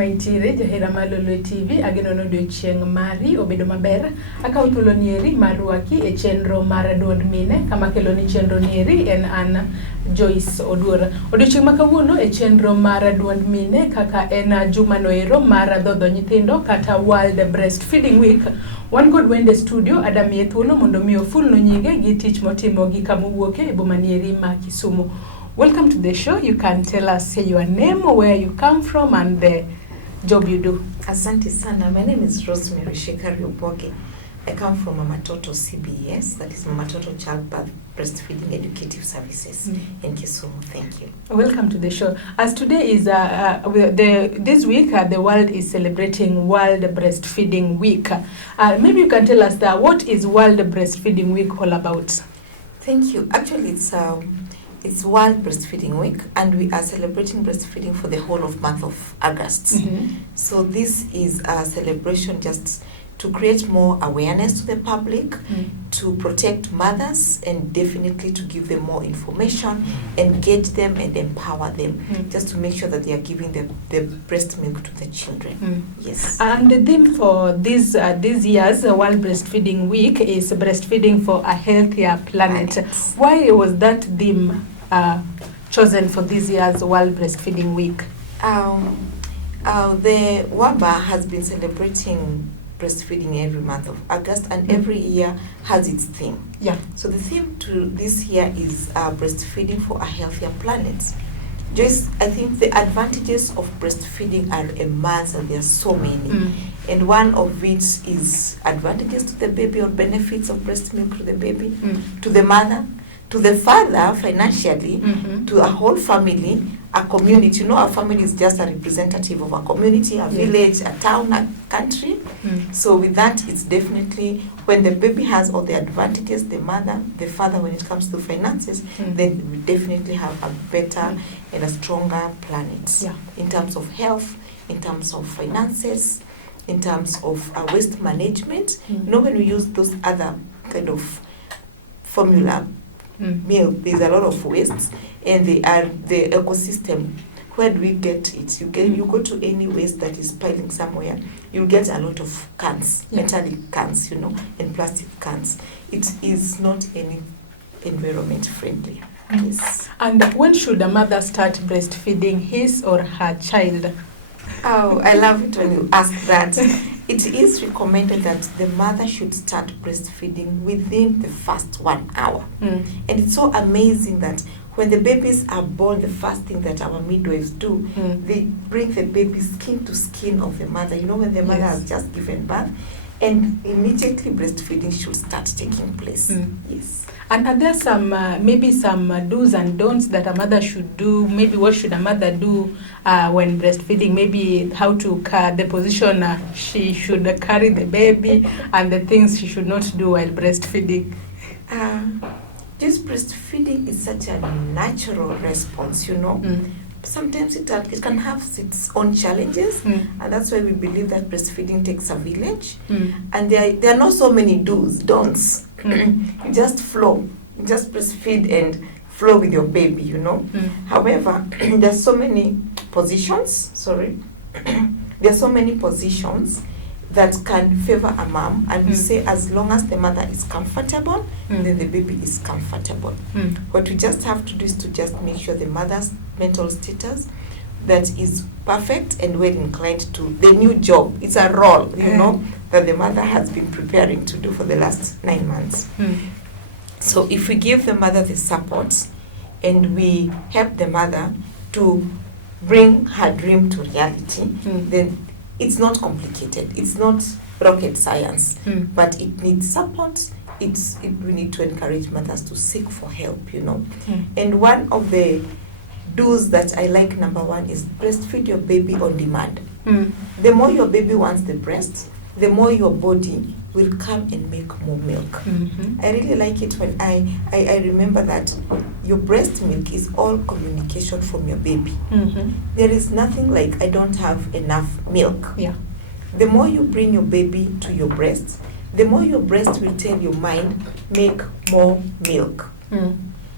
kama itire jahera malolo TV ageno no odiochieng' mari obedo maber akaw thuolo nieri marwaki e chenro mar duond mine kama kelo ni chenro nieri en an Joyce Oduora. Odiochieng' ma kawuono e chenro mar duond mine kaka en juma noero mar dhodho nyithindo kata World Breastfeeding Week. Wan kod wende studio adamiye thuolo mondo mi ofulno nyinge gi tich motimo gi kama owuoke e boma nieri ma Kisumu. Welcome to the show. You can tell us your name, where you come from, and the job you do. Asante sana. My name is Rosemary Shekari Oboge. I come from Mamatoto CBS, that is Mamatoto Childbirth Breastfeeding Educative Services in Kisumu. Thank you. Welcome to the show. As today is this week, the world is celebrating World Breastfeeding Week. Maybe you can tell us what is World Breastfeeding Week all about? Thank you. Actually, it's World Breastfeeding Week, and we are celebrating breastfeeding for the whole of month of August. So this is a celebration just to create more awareness to the public, to protect mothers, and definitely to give them more information, engage them and empower them, just to make sure that they are giving the breast milk to the children. Yes. And the theme for this year's World Breastfeeding Week is breastfeeding for a healthier planet. Why was that theme chosen for this year's World Breastfeeding Week? The WABA has been celebrating breastfeeding every month of August, and every year has its theme. Yeah. So the theme to this year is breastfeeding for a healthier planet. Joyce, I think the advantages of breastfeeding are immense, and there are so many. And one of which is advantages to the baby, or benefits of breast milk to the baby, to the mother, to the father financially, to a whole family, a community. You know, our family is just a representative of a community, a village, a town, a country. So with that, it's definitely, when the baby has all the advantages, the mother, the father, when it comes to finances, then we definitely have a better and a stronger planet. In terms of health, in terms of finances, in terms of waste management. You know, when we use those other kind of formula milk, there's a lot of wastes, and they are the ecosystem. Where do we get it? You go to any waste that is piling somewhere, you get a lot of cans, metallic cans, and plastic cans. It is not any environment friendly. Yes. And when should a mother start breastfeeding his or her child? Oh, I love it when you ask that. It is recommended that the mother should start breastfeeding within the first 1 hour. And it's so amazing that when the babies are born, the first thing that our midwives do, they bring the baby skin to skin of the mother. You know, when the mother has just given birth, and immediately breastfeeding should start taking place. Yes. And are there some maybe some do's and don'ts that a mother should do? Maybe what should a mother do when breastfeeding? Maybe how to the position she should carry the baby, and the things she should not do while breastfeeding. Just breastfeeding is such a natural response, Sometimes it can have its own challenges, and that's why we believe that breastfeeding takes a village. And there are not so many do's, don'ts. You just flow, you just breastfeed and flow with your baby, However, there are so many positions. There are so many positions that can favor a mom, and we say as long as the mother is comfortable, then the baby is comfortable. What we just have to do is to just make sure the mother's mental status that is perfect and well inclined to the new job. It's a role, that the mother has been preparing to do for the last 9 months. So if we give the mother the support, and we help the mother to bring her dream to reality, then it's not complicated. It's not rocket science, but it needs support. We need to encourage mothers to seek for help, And one of the do's that I like, number one, is breastfeed your baby on demand. The more your baby wants the breast, the more your body will come and make more milk. I really like it when I remember that your breast milk is all communication from your baby. There is nothing like I don't have enough milk. The more you bring your baby to your breast, the more your breast will tell your mind, make more milk.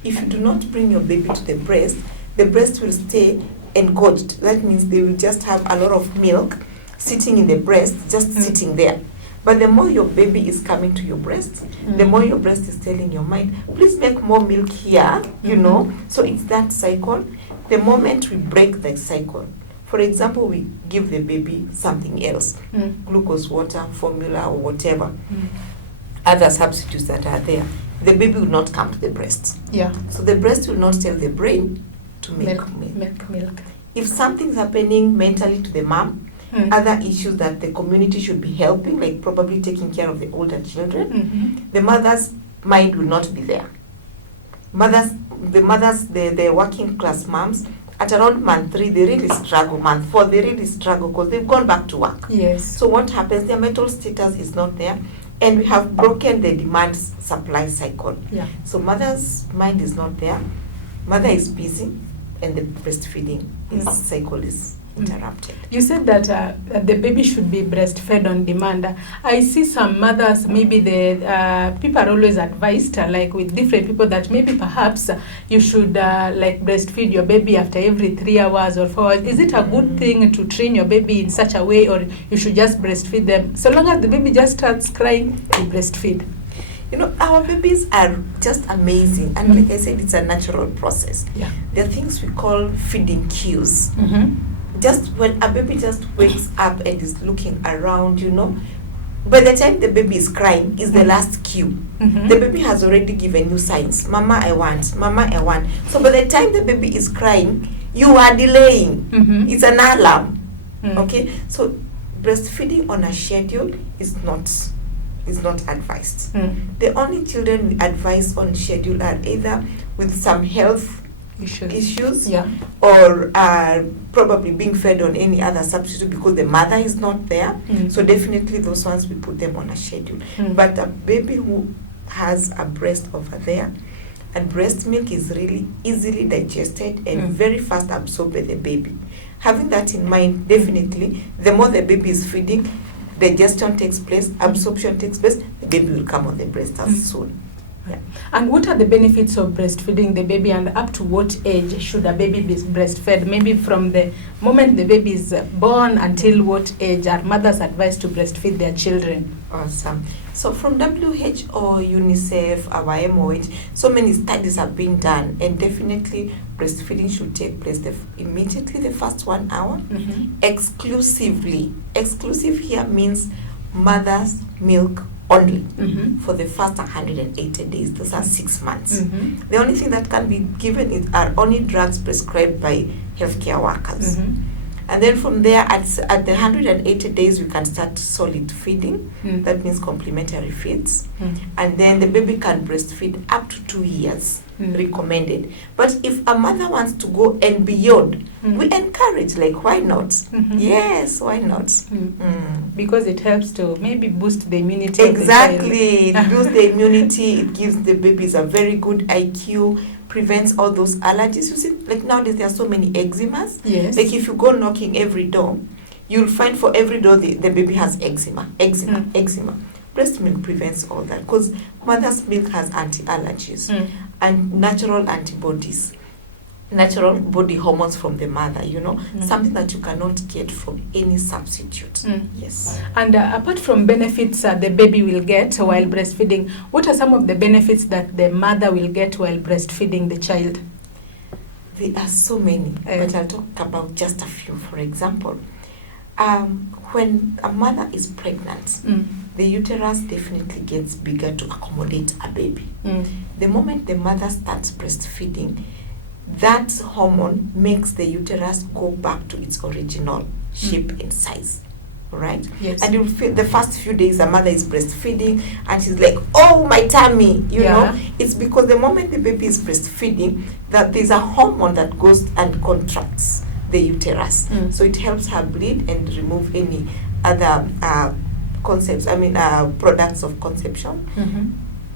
If you do not bring your baby to the breast will stay engorged. That means they will just have a lot of milk sitting in the breast, just sitting there. But the more your baby is coming to your breast, the more your breast is telling your mind, please make more milk here, you know. So it's that cycle. The moment we break that cycle, for example, we give the baby something else, glucose water, formula, or whatever, other substitutes that are there, the baby will not come to the breast. Yeah. So the breast will not tell the brain to make Milk. If something's happening mentally to the mom, other issues that the community should be helping, like probably taking care of the older children, the mother's mind will not be there. The working class moms, at around month 3, they really struggle. Month 4, they really struggle because they've gone back to work. Yes. So what happens? Their mental status is not there, and we have broken the demand supply cycle. Yeah. So mother's mind is not there. Mother is busy, and the breastfeeding cycle is interrupted. You said that the baby should be breastfed on demand. I see some mothers, maybe the people are always advised, like with different people, that maybe perhaps you should like breastfeed your baby after every 3 hours or 4 hours. Is it a good thing to train your baby in such a way, or you should just breastfeed them? So long as the baby just starts crying, you breastfeed. You know, our babies are just amazing. And like I said, it's a natural process. Yeah. There are things we call feeding cues. Just when a baby just wakes up and is looking around, you know, by the time the baby is crying is the last cue. The baby has already given you signs. Mama, I want. Mama, I want. So by the time the baby is crying, you are delaying. It's an alarm. Okay? So breastfeeding on a schedule is not advised. The only children we advise on schedule are either with some health issues, or are probably being fed on any other substitute because the mother is not there. So definitely those ones we put them on a schedule. But a baby who has a breast over there, and breast milk is really easily digested and very fast absorbed by the baby. Having that in mind, definitely the more the baby is feeding, digestion takes place, absorption takes place, the baby will come on the breast as soon. Yeah. And what are the benefits of breastfeeding the baby, and up to what age should a baby be breastfed? Maybe from the moment the baby is born until what age are mothers advised to breastfeed their children? Awesome. So from WHO, UNICEF, our MOH, so many studies have been done, and definitely breastfeeding should take place immediately the first 1 hour, exclusively. Exclusive here means mother's milk only for the first 180 days. Those are 6 months. The only thing that can be given are only drugs prescribed by healthcare workers. And then from there, at the 180 days, we can start solid feeding. That means complementary feeds. And then the baby can breastfeed up to 2 years, recommended. But if a mother wants to go and beyond, we encourage, like, why not? Yes, why not? Because it helps to maybe boost the immunity. Exactly. It boosts the immunity. It gives the babies a very good IQ. Prevents all those allergies. You see, like nowadays there are so many eczemas. Yes. Like if you go knocking every door, you'll find for every door the baby has eczema. Breast milk prevents all that because mother's milk has anti-allergies and natural antibodies, natural body hormones from the mother, you know, something that you cannot get from any substitute. Yes. And apart from benefits the baby will get while breastfeeding, what are some of the benefits that the mother will get while breastfeeding the child? There are so many, but I'll talk about just a few. For example, when a mother is pregnant, the uterus definitely gets bigger to accommodate a baby. The moment the mother starts breastfeeding, that hormone makes the uterus go back to its original shape and size. Right? Yes. And you'll feel the first few days a mother is breastfeeding and she's like, oh, my tummy, you know. It's because the moment the baby is breastfeeding, that there's a hormone that goes and contracts the uterus. So it helps her bleed and remove any other products of conception.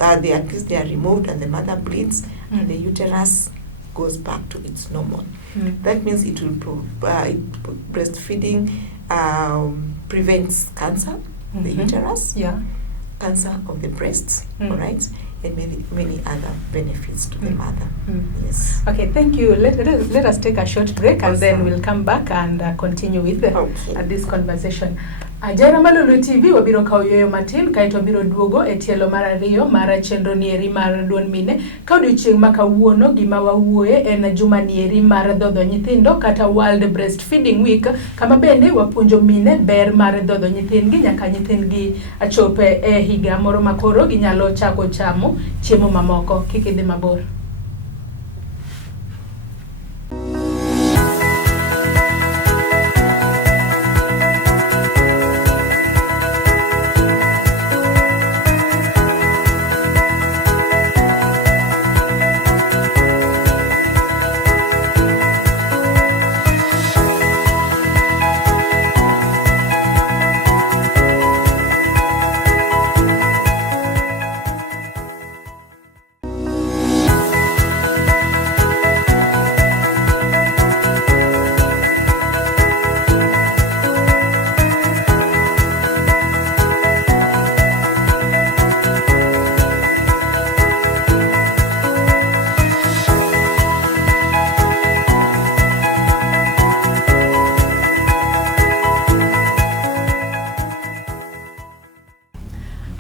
At least they are removed and the mother bleeds and the uterus goes back to its normal. That means it will breastfeeding prevents cancer, the uterus, cancer of the breasts, all right? and many other benefits to the Mm. mother. Mm. Yes. Okay, thank you. Let us take a short break and then Awesome. we'll come back and continue with Okay. this conversation. Jairo Malulu TV wabiro kawo yueyo matin kaeto wabiro duogo e tielo mar ariyo mar chenro nieri mar duond mine ka odiochieng' ma kawuono gima wawuoye en juma nieri mar dhodho nyithindo kata World Breastfeeding Week, kama bende wapuonjo mine ber mar dhodho nyithindgi nyaka nyithindgi chope e higa moro makoro ginyalo chako chamo chiemo mamoko. Kik idhi mabor.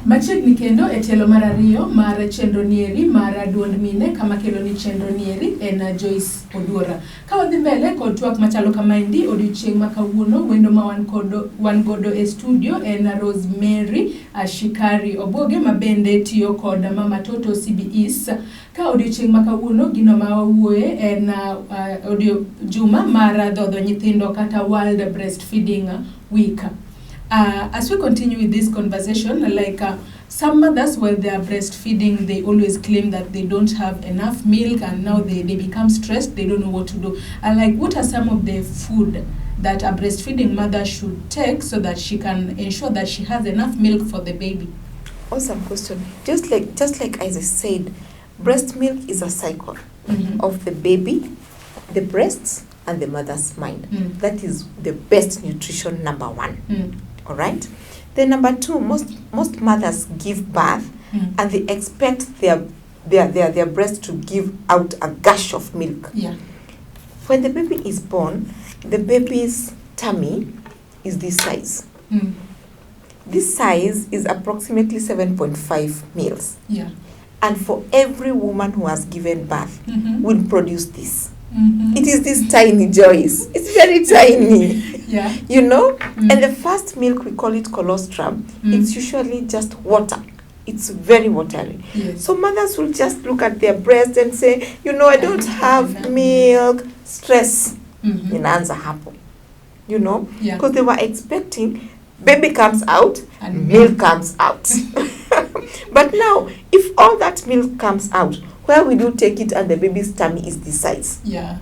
Machiegni kendo e tielo mar ariyo mar chenro nieri mar duond mine kama kelo ni chenro nieri en Joyce Oduora. Ka wadhi mbele kod twak machalo kamaendi odiochieng' ma kawuono, wendo ma wan godo e studio en Rosemary Shikari Oboge ma bende tiyo kod Mama Toto CBEs. Ka odiochieng' ma kawuono gino ma wawuoye en juma mar dhodho nyithindo kata World Breastfeeding Week. As we continue with this conversation, like some mothers, when they are breastfeeding, they always claim that they don't have enough milk and now they become stressed, they don't know what to do. Like, what are some of the food that a breastfeeding mother should take so that she can ensure that she has enough milk for the baby? Awesome question. Just like as I said, breast milk is a cycle of the baby, the breasts, and the mother's mind. That is the best nutrition, number one. All right. Then number two, most mothers give birth and they expect their breast to give out a gush of milk. Yeah. When the baby is born, the baby's tummy is this size. This size is approximately 7.5 mils. Yeah. And for every woman who has given birth, will produce this. Mm-hmm. It is this tiny, Joyce. It's very tiny. Yeah. You know? And the first milk, we call it colostrum. It's usually just water. It's very watery. Yes. So mothers will just look at their breast and say, you know, I don't have milk. Stress. Inaanza hapo. You know? Yeah. Because they were expecting baby comes out And milk comes out. But now, if all that milk comes out, where will you take it and the baby's tummy is this size? Yeah.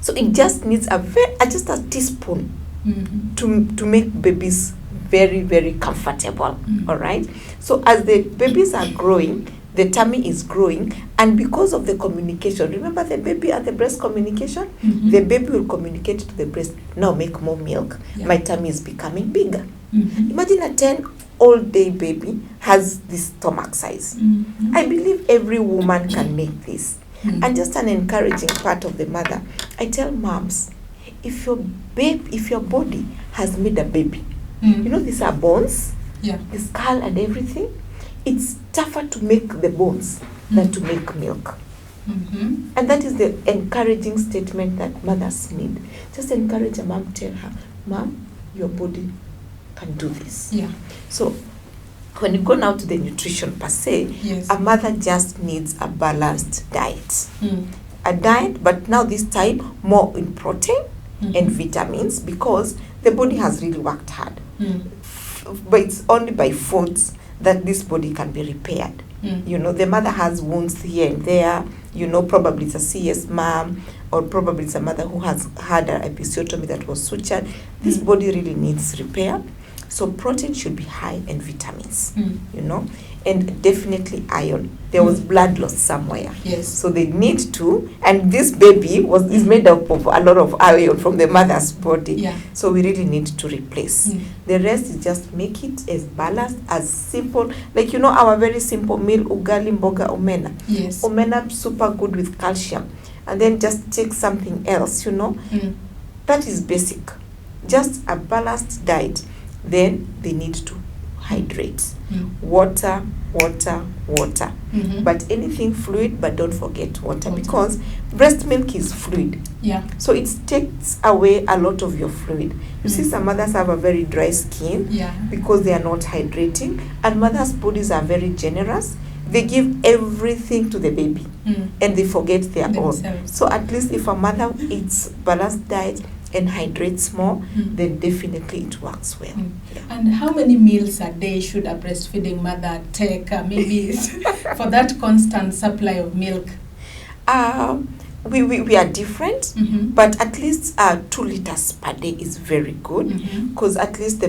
So it just needs just a teaspoon to make babies very, very comfortable. All right? So as the babies are growing, the tummy is growing, and because of the communication, remember the baby and the breast communication? The baby will communicate to the breast, now make more milk. Yeah. My tummy is becoming bigger. Imagine a 10-all-day baby has this stomach size. I believe every woman can make this. And just an encouraging part of the mother, I tell moms, if your body has made a baby, you know these are bones, Yeah. the skull and everything, it's tougher to make the bones than to make milk. And that is the encouraging statement that mothers need. Just encourage a mom, tell her, Mom, your body can do this. Yeah. So when you go now to the nutrition per se, Yes. a mother just needs a balanced diet. A diet, but now this time more in protein and vitamins, because the body has really worked hard. But it's only by foods that this body can be repaired. You know, the mother has wounds here and there. You know, probably it's a CS mom, or probably it's a mother who has had an episiotomy that was sutured. This body really needs repair. So protein should be high and vitamins, Mm. you know, and definitely iron. There was blood loss somewhere. Yes. So they need to, and this baby is made up of a lot of iron from the mother's body. Yeah. So we really need to replace. Mm. The rest is just make it as balanced, as simple. Like, you know, our very simple meal, ugali, mboga, omena. Yes. Omena, super good with calcium. And then just take something else, you know. Mm. That is basic. Just a balanced diet. Then they need to hydrate. Mm. Water, water, water. Mhm. But anything fluid, but don't forget water, Water. because breast milk is fluid. Yeah. So it takes away a lot of your fluid. You see, Mm. some mothers have a very dry skin Yeah. because they are not hydrating, and mothers' bodies are very generous. They give everything to the baby Mm. and they forget their own. Themselves. So at least if a mother eats balanced diet and hydrates more, Mm. then definitely it works well. Mm. And how many meals a day should a breastfeeding mother take, maybe for that constant supply of milk? We are different, Mm-hmm. but at least 2 liters per day is very good, Mm-hmm. because at least the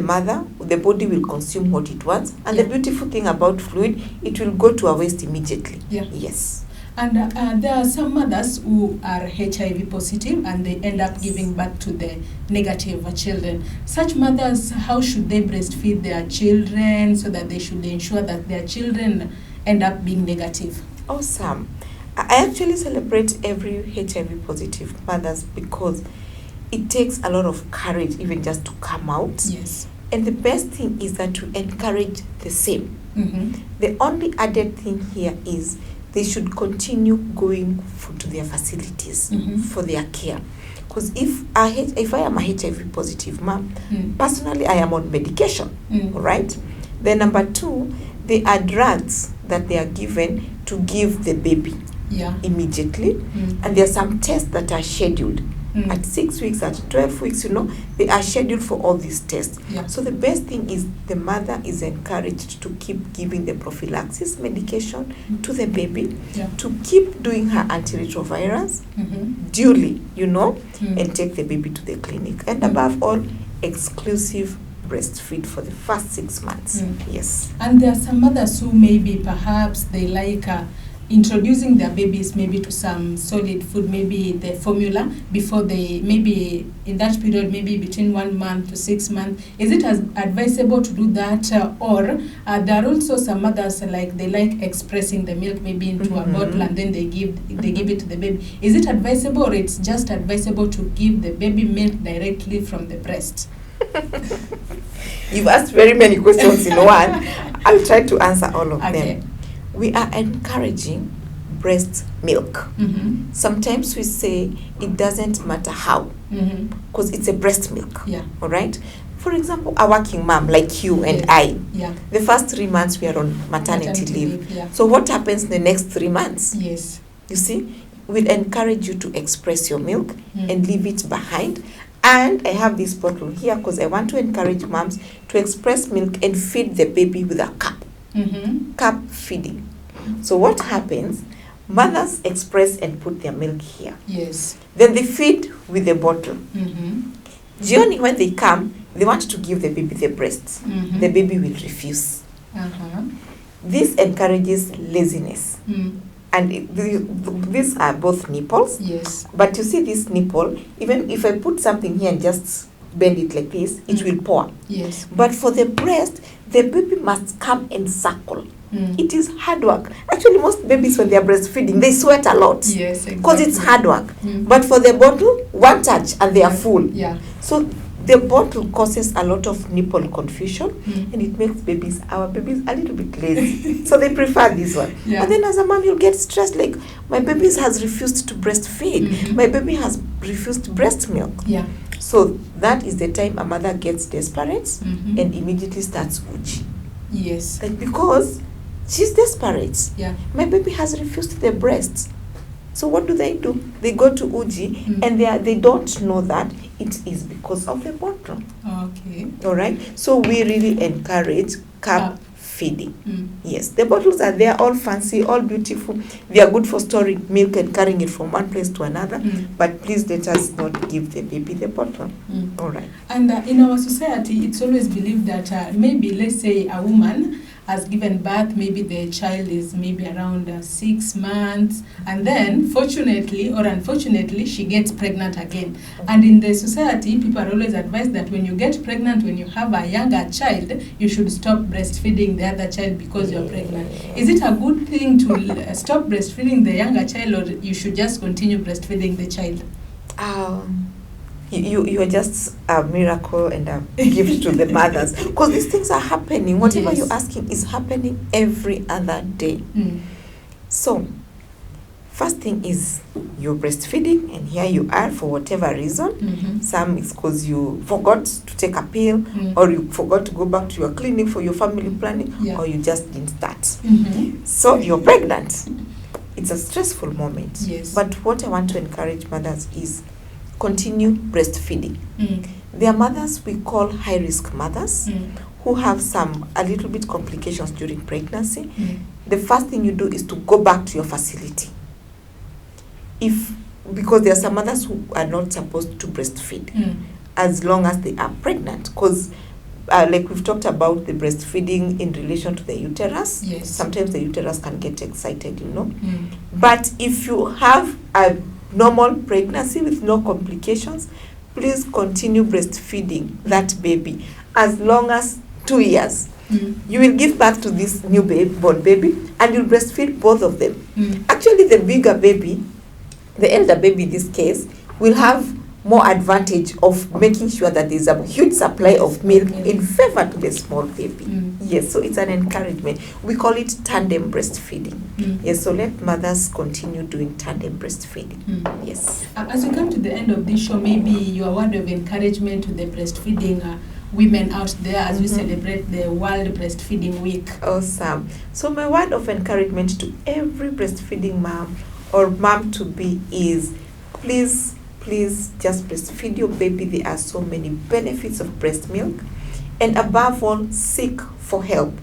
body will consume what it wants, and Yeah. the beautiful thing about fluid, it will go to our waste immediately. Yeah. Yes. And there are some mothers who are HIV positive and they end up giving birth to the negative children. Such mothers, how should they breastfeed their children so that they should ensure that their children end up being negative? Awesome. I actually celebrate every HIV positive mothers, because it takes a lot of courage even just to come out. Yes. And the best thing is that to encourage the same. Mm-hmm. The only added thing here is they should continue going to their facilities Mhm. for their care. Because if I am a HIV positive mom, Mm. personally I am on medication, Mm. right? Then number 2, there are drugs that they are given to give the baby Yeah. immediately. Mm. And there are some tests that are scheduled. Mm. At 6 weeks, at 12 weeks, you know, they are scheduled for all these tests. Yeah. So the best thing is the mother is encouraged to keep giving the prophylaxis medication to the baby, Yeah. to keep doing her antiretrovirals Mm-hmm. duly, you know, Mm. and take the baby to the clinic. And Mm. above all, exclusive breastfeed for the first 6 months. Mm. Yes. And there are some mothers who maybe perhaps they like introducing their babies maybe to some solid food, maybe the formula, before they, maybe in that period, maybe between 1 month to 6 months. Is it as advisable to do that, or there are also some mothers like they like expressing the milk maybe into Mhm. a bottle and then they give it to the baby? Is it advisable, or it's just advisable to give the baby milk directly from the breast? You've asked very many questions in one. I'll try to answer all of Okay. them. We are encouraging breast milk. Mm-hmm. Sometimes we say it doesn't matter how, Mm-hmm. because it's a breast milk. Yeah. All right. For example, a working mom like you and Yes. I, Yeah. the first 3 months we are on maternity leave. Yeah. So what happens in the next 3 months? Yes. You see, we'll encourage you to express your milk Mm. and leave it behind. And I have this bottle here because I want to encourage moms to express milk and feed the baby with a cup. Mm-hmm. Cup feeding. So what happens? Mothers express and put their milk here. Yes. Then they feed with the bottle. Mm-hmm. Jioni, when they come, they want to give the baby the breasts. Mm-hmm. The baby will refuse. Uh-huh. This encourages laziness. Mm. And these are both nipples. Yes. But you see this nipple, even if I put something here and just bend it like this, it Mm. will pour. Yes. But for the breast, the baby must come and suckle. Mm. It is hard work. Actually, most babies, when they are breastfeeding, they sweat a lot. Yes, exactly. Because it's hard work. Mm. But for the bottle, one touch and they are full. Yeah. So the bottle causes a lot of nipple confusion, Mm. and it makes our babies a little bit lazy. So they prefer this one. Yeah. And then as a mom, you'll get stressed, like, my baby has refused to breastfeed. Mhm. My baby has refused breast milk. Yeah. So that is the time a mother gets desperate Mhm. and immediately starts uji. Yes. Like, because she's desperate. Yeah. My baby has refused the breast. So what do? They go to uji, Mm. and they don't know that it is because of the bottle. Okay. All right. So we really encourage cup Cup feeding. Yes, the bottles are there, all fancy, all beautiful. They are good for storing milk and carrying it from one place to another. But please let us not give the baby the bottle. All right. And in our society, it's always believed that maybe, let's say, a woman has given birth, maybe the child is maybe around 6 months, and then fortunately or unfortunately she gets pregnant again. And in the society, people are always advised that when you get pregnant, when you have a younger child, you should stop breastfeeding the other child because you're pregnant. Is it a good thing to stop breastfeeding the younger child, or you should just continue breastfeeding the child? You are just a miracle and a gift to the mothers, because these things are happening. Whatever you're asking is happening every other day. So first thing is you're breastfeeding, and here you are for whatever reason. Some is because you forgot to take a pill, or you forgot to go back to your clinic for your family planning, or you just didn't start. So you're pregnant. It's a stressful moment. But what I want to encourage mothers is continue breastfeeding. There are mothers we call high-risk mothers who have a little bit complications during pregnancy. The first thing you do is to go back to your facility. Because there are some mothers who are not supposed to breastfeed as long as they are pregnant, because like we've talked about the breastfeeding in relation to the uterus. Sometimes the uterus can get excited, But if you have a normal pregnancy with no complications, please continue breastfeeding that baby as long as 2 years. You will give birth to this new born baby, and you'll breastfeed both of them. Actually, the bigger baby, the elder baby in this case, will have more advantage of making sure that there's a huge supply of milk in favor to the small baby. Yes, so it's an encouragement. We call it tandem breastfeeding. Yes, so let mothers continue doing tandem breastfeeding. Yes. As we come to the end of this show, maybe your word of encouragement to the breastfeeding women out there as we celebrate the World Breastfeeding Week. Awesome. So my word of encouragement to every breastfeeding mom or mom-to-be is please just breastfeed your baby. There are so many benefits of breast milk. And above all, seek for help.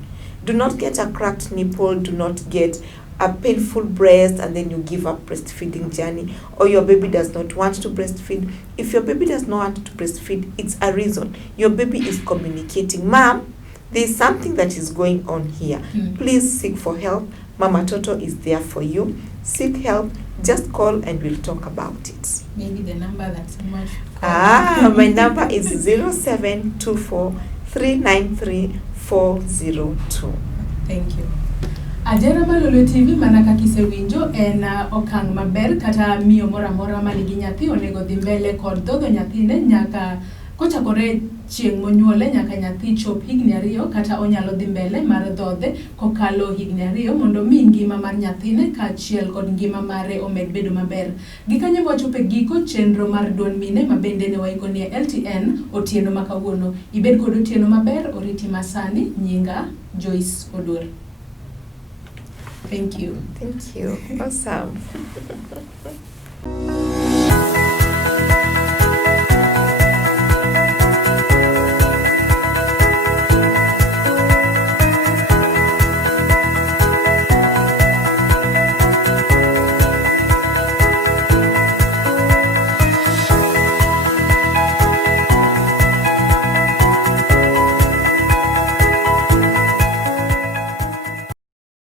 Do not get a cracked nipple. Do not get a painful breast and then you give up breastfeeding journey, or your baby does not want to breastfeed. If your baby does not want to breastfeed, it's a reason. Your baby is communicating, Mom, there's something that is going on here. Please seek for help. Mama Toto is there for you. Seek help. Just call and we'll talk about it. Maybe the number that's much. My number is 0724 393 402. Thank you. Ajera Malolo TV manaka kisewinjo en okang maber kata miyo mora manigi nyathi onego dhi mbele kod dhodho nyathine nyaka kochakore chieng' monyuole nyaka nyathi chop higni 2 kata onyalo dhi mbele mar dhodhe kokalo higni 2 mondo mi ngima mar nyathine kaachiel kod ngima mare omed bedo maber. Gikanyo wachope giko chenro mar duond mine mabende ne waikonie LTN otieno makawuono. Ibed kod otieno maber, oriti masani, nyinga Joyce Oduor. Thank you. Thank you. Awesome.